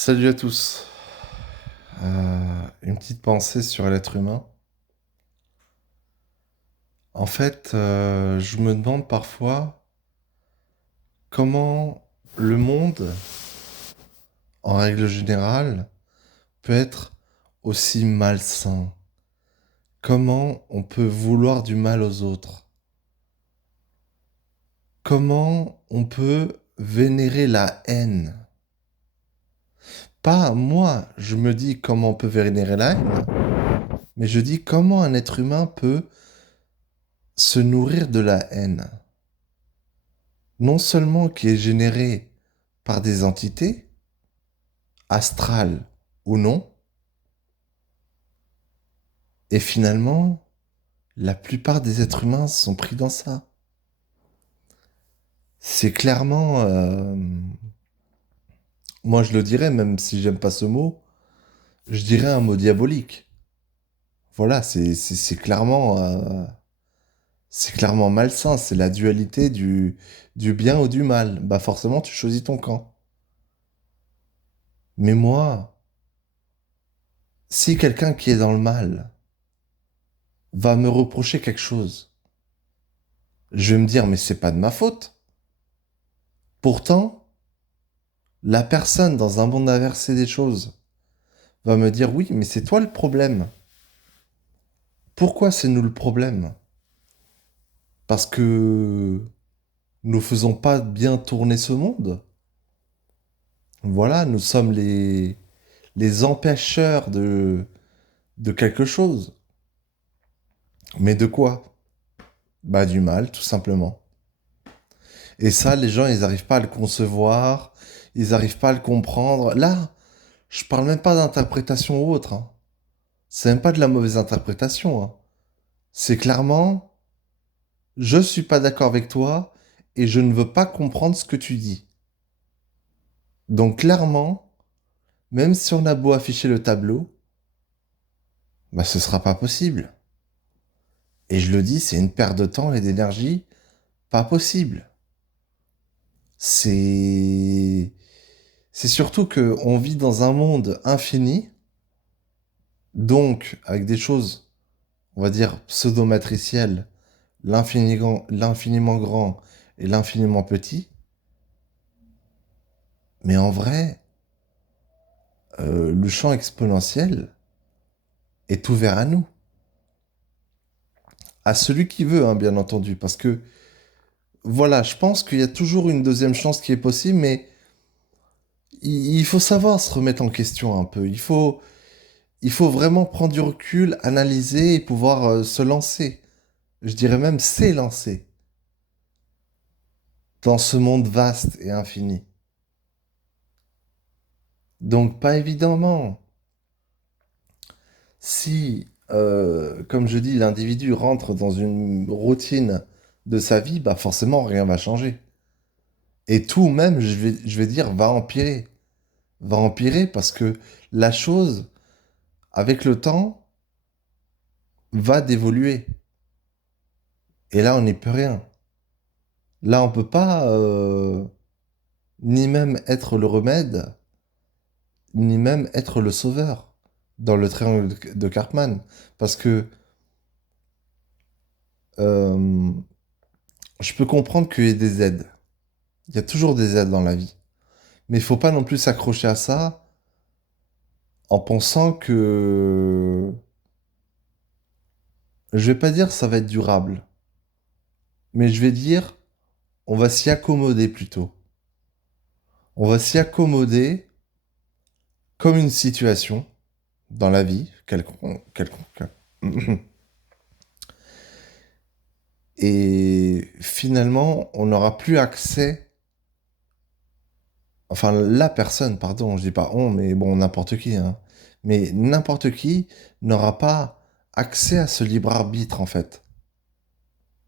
Salut à tous. Une petite pensée sur l'être humain. En fait, je me demande parfois comment le monde, en règle générale, peut être aussi malsain. Comment on peut vouloir du mal aux autres. Comment on peut vénérer la haine. Pas moi, je me dis comment on peut vénérer la haine, mais je dis comment un être humain peut se nourrir de la haine. Non seulement qui est générée par des entités, astrales ou non, et finalement, la plupart des êtres humains sont pris dans ça. C'est clairement, moi je le dirais, même si j'aime pas ce mot, je dirais un mot diabolique. Voilà, c'est clairement malsain, c'est la dualité du bien ou du mal. Bah forcément, tu choisis ton camp. Mais moi, si quelqu'un qui est dans le mal va me reprocher quelque chose, je vais me dire, mais c'est pas de ma faute. Pourtant, la personne dans un monde inversé des choses va me dire, oui, mais c'est toi le problème. Pourquoi c'est nous le problème? Parce que nous faisons pas bien tourner ce monde. Voilà, nous sommes les empêcheurs de quelque chose. Mais de quoi? Bah du mal, tout simplement. Et ça, les gens, ils n'arrivent pas à le concevoir, ils n'arrivent pas à le comprendre. Là, je parle même pas d'interprétation ou autre, hein. C'est même pas de la mauvaise interprétation, hein. C'est clairement, je suis pas d'accord avec toi et je ne veux pas comprendre ce que tu dis. Donc clairement, même si on a beau afficher le tableau, bah ce sera pas possible. Et je le dis, c'est une perte de temps et d'énergie pas possible. C'est c'est surtout que on vit dans un monde infini, donc avec des choses, on va dire pseudo-matricielles, l'infiniment grand et l'infiniment petit. Mais en vrai, le champ exponentiel est ouvert à nous, à celui qui veut, hein, bien entendu, parce que voilà, je pense qu'il y a toujours une deuxième chance qui est possible, mais il faut savoir se remettre en question un peu. Il faut vraiment prendre du recul, analyser et pouvoir se lancer. Je dirais même s'élancer dans ce monde vaste et infini. Donc, pas évidemment, si, comme je dis, l'individu rentre dans une routine de sa vie, bah forcément, rien va changer. Et tout même, je vais dire, va empirer. Va empirer parce que la chose, avec le temps, va d'évoluer. Et là, on n'y peut rien. Là, on peut pas ni même être le remède, ni même être le sauveur dans le triangle de Cartman. Parce que euh, je peux comprendre qu'il y ait des aides. Il y a toujours des aides dans la vie. Mais il faut pas non plus s'accrocher à ça en pensant que... Je vais pas dire ça va être durable, mais je vais dire on va s'y accommoder plutôt. On va s'y accommoder comme une situation dans la vie, quelconque. Et finalement, on n'aura plus accès, enfin la personne, pardon, je dis pas on, mais bon, n'importe qui, hein. Mais n'importe qui n'aura pas accès à ce libre arbitre, en fait.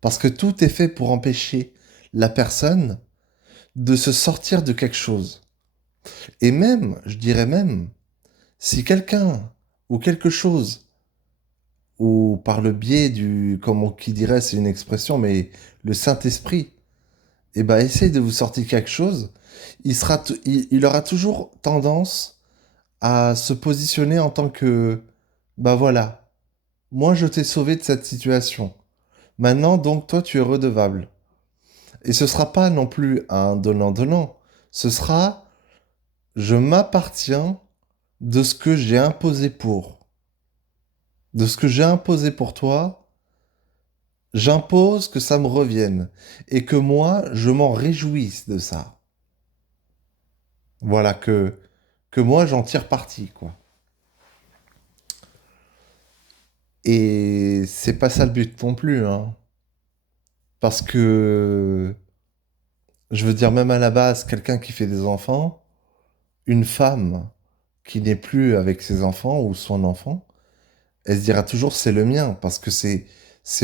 Parce que tout est fait pour empêcher la personne de se sortir de quelque chose. Et même, je dirais même, si quelqu'un ou quelque chose, ou par le biais du, qui dirait, c'est une expression, mais le Saint-Esprit, eh ben, essaye de vous sortir quelque chose, il aura toujours tendance à se positionner en tant que, bah voilà, moi je t'ai sauvé de cette situation. Maintenant, donc, toi, tu es redevable. Et ce sera pas non plus un donnant-donnant. Ce sera, je m'appartiens de ce que j'ai imposé pour. De ce que j'ai imposé pour toi, j'impose que ça me revienne. Et que moi, je m'en réjouisse de ça. Voilà, que moi, j'en tire parti, quoi. Et c'est pas ça le but non plus, hein. Parce que, je veux dire, même à la base, quelqu'un qui fait des enfants, une femme qui n'est plus avec ses enfants ou son enfant, elle se dira toujours c'est le mien, parce que c'est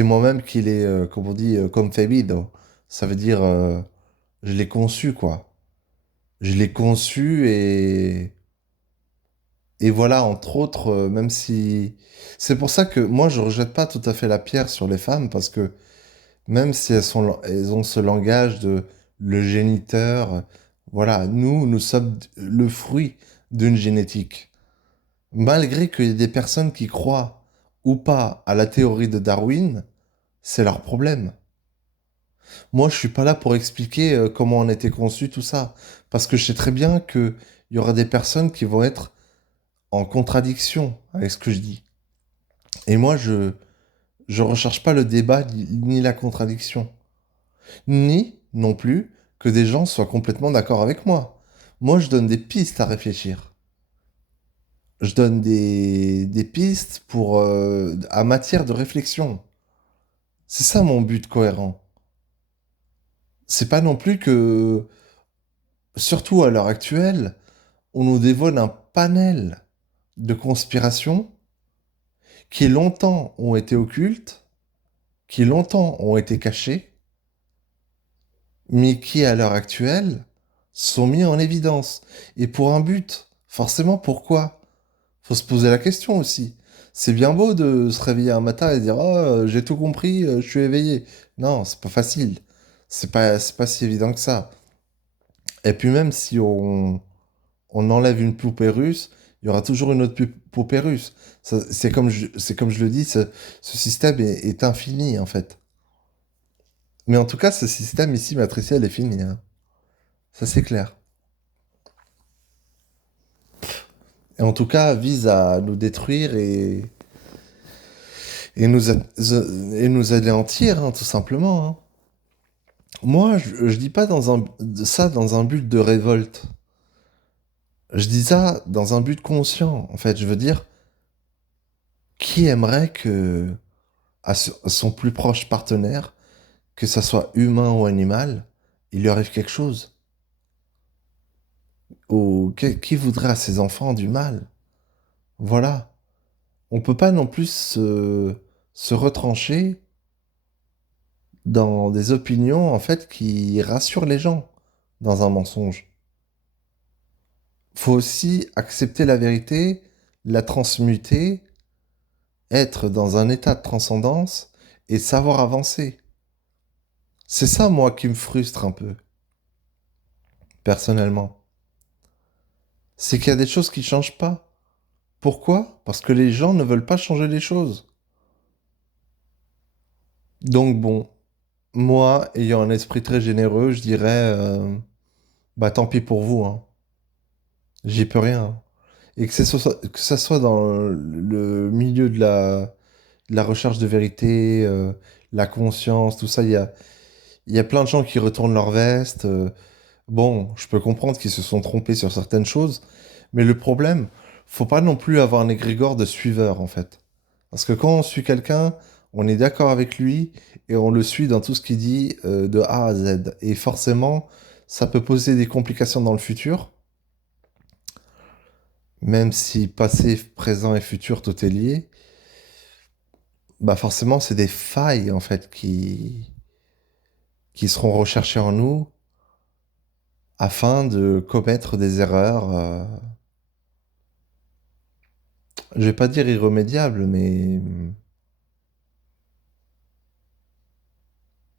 moi-même qui l'ai, comme on dit, concebido. Ça veut dire, je l'ai conçu, quoi. Je l'ai conçu et voilà, entre autres, même si... C'est pour ça que moi, je rejette pas tout à fait la pierre sur les femmes, parce que même si elles ont ce langage de le géniteur, voilà, nous sommes le fruit d'une génétique. Malgré qu'il y ait des personnes qui croient ou pas à la théorie de Darwin, c'est leur problème. Moi, je suis pas là pour expliquer comment on a été conçu, tout ça, parce que je sais très bien qu'il y aura des personnes qui vont être en contradiction avec ce que je dis. Et moi, je recherche pas le débat ni la contradiction, ni non plus que des gens soient complètement d'accord avec moi. Moi, je donne des pistes à réfléchir. Je donne des pistes pour à matière de réflexion. C'est ça mon but cohérent. C'est pas non plus que, surtout à l'heure actuelle, on nous dévoile un panel de conspirations qui longtemps ont été occultes, qui longtemps ont été cachées, mais qui à l'heure actuelle sont mis en évidence. Et pour un but. Forcément, pourquoi? Faut se poser la question aussi. C'est bien beau de se réveiller un matin et dire oh, j'ai tout compris, je suis éveillé. Non, c'est pas facile. C'est pas si évident que ça. Et puis même si on enlève une poupée russe, il y aura toujours une autre poupée russe. C'est comme je le dis, ce système est infini en fait. Mais en tout cas, ce système ici matriciel est fini, hein. Ça c'est clair. Et en tout cas, vise à nous détruire et et nous anéantir, hein, tout simplement, hein. Moi, je dis pas ça dans un but de révolte. Je dis ça dans un but conscient. En fait, je veux dire, qui aimerait que à son plus proche partenaire, que ça soit humain ou animal, il lui arrive quelque chose? Ou qui voudrait à ses enfants du mal? Voilà. On peut pas non plus se retrancher dans des opinions, en fait, qui rassurent les gens dans un mensonge. Faut aussi accepter la vérité, la transmuter, être dans un état de transcendance et savoir avancer. C'est ça, moi, qui me frustre un peu, personnellement. C'est qu'il y a des choses qui changent pas. Pourquoi? Parce que les gens ne veulent pas changer les choses. Donc bon, moi, ayant un esprit très généreux, je dirais, bah tant pis pour vous, hein. J'y peux rien. Et que ça soit dans le milieu de la recherche de vérité, la conscience, tout ça, il y a plein de gens qui retournent leur veste. Bon, je peux comprendre qu'ils se sont trompés sur certaines choses, mais le problème, faut pas non plus avoir un égrégore de suiveur, en fait. Parce que quand on suit quelqu'un, on est d'accord avec lui et on le suit dans tout ce qu'il dit de A à Z. Et forcément, ça peut poser des complications dans le futur, même si passé, présent et futur, tout est lié. Bah forcément, c'est des failles, en fait, qui seront recherchées en nous afin de commettre des erreurs, je vais pas dire irrémédiables, mais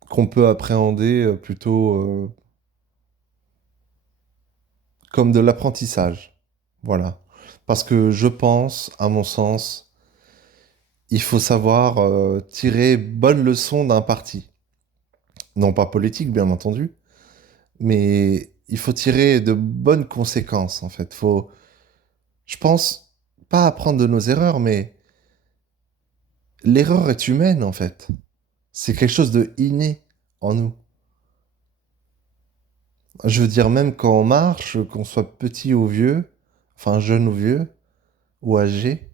qu'on peut appréhender plutôt comme de l'apprentissage. Voilà. Parce que je pense, à mon sens, il faut savoir tirer bonne leçon d'un parti. Non pas politique, bien entendu, mais il faut tirer de bonnes conséquences, en fait. Faut, je pense, pas apprendre de nos erreurs, mais l'erreur est humaine, en fait. C'est quelque chose de inné en nous. Je veux dire, même quand on marche, qu'on soit petit ou vieux, enfin jeune ou vieux, ou âgé,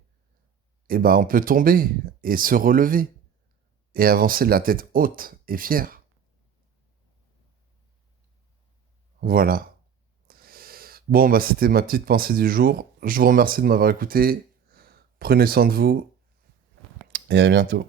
eh ben, on peut tomber et se relever et avancer de la tête haute et fière. Voilà. Bon, bah, c'était ma petite pensée du jour. Je vous remercie de m'avoir écouté. Prenez soin de vous et à bientôt.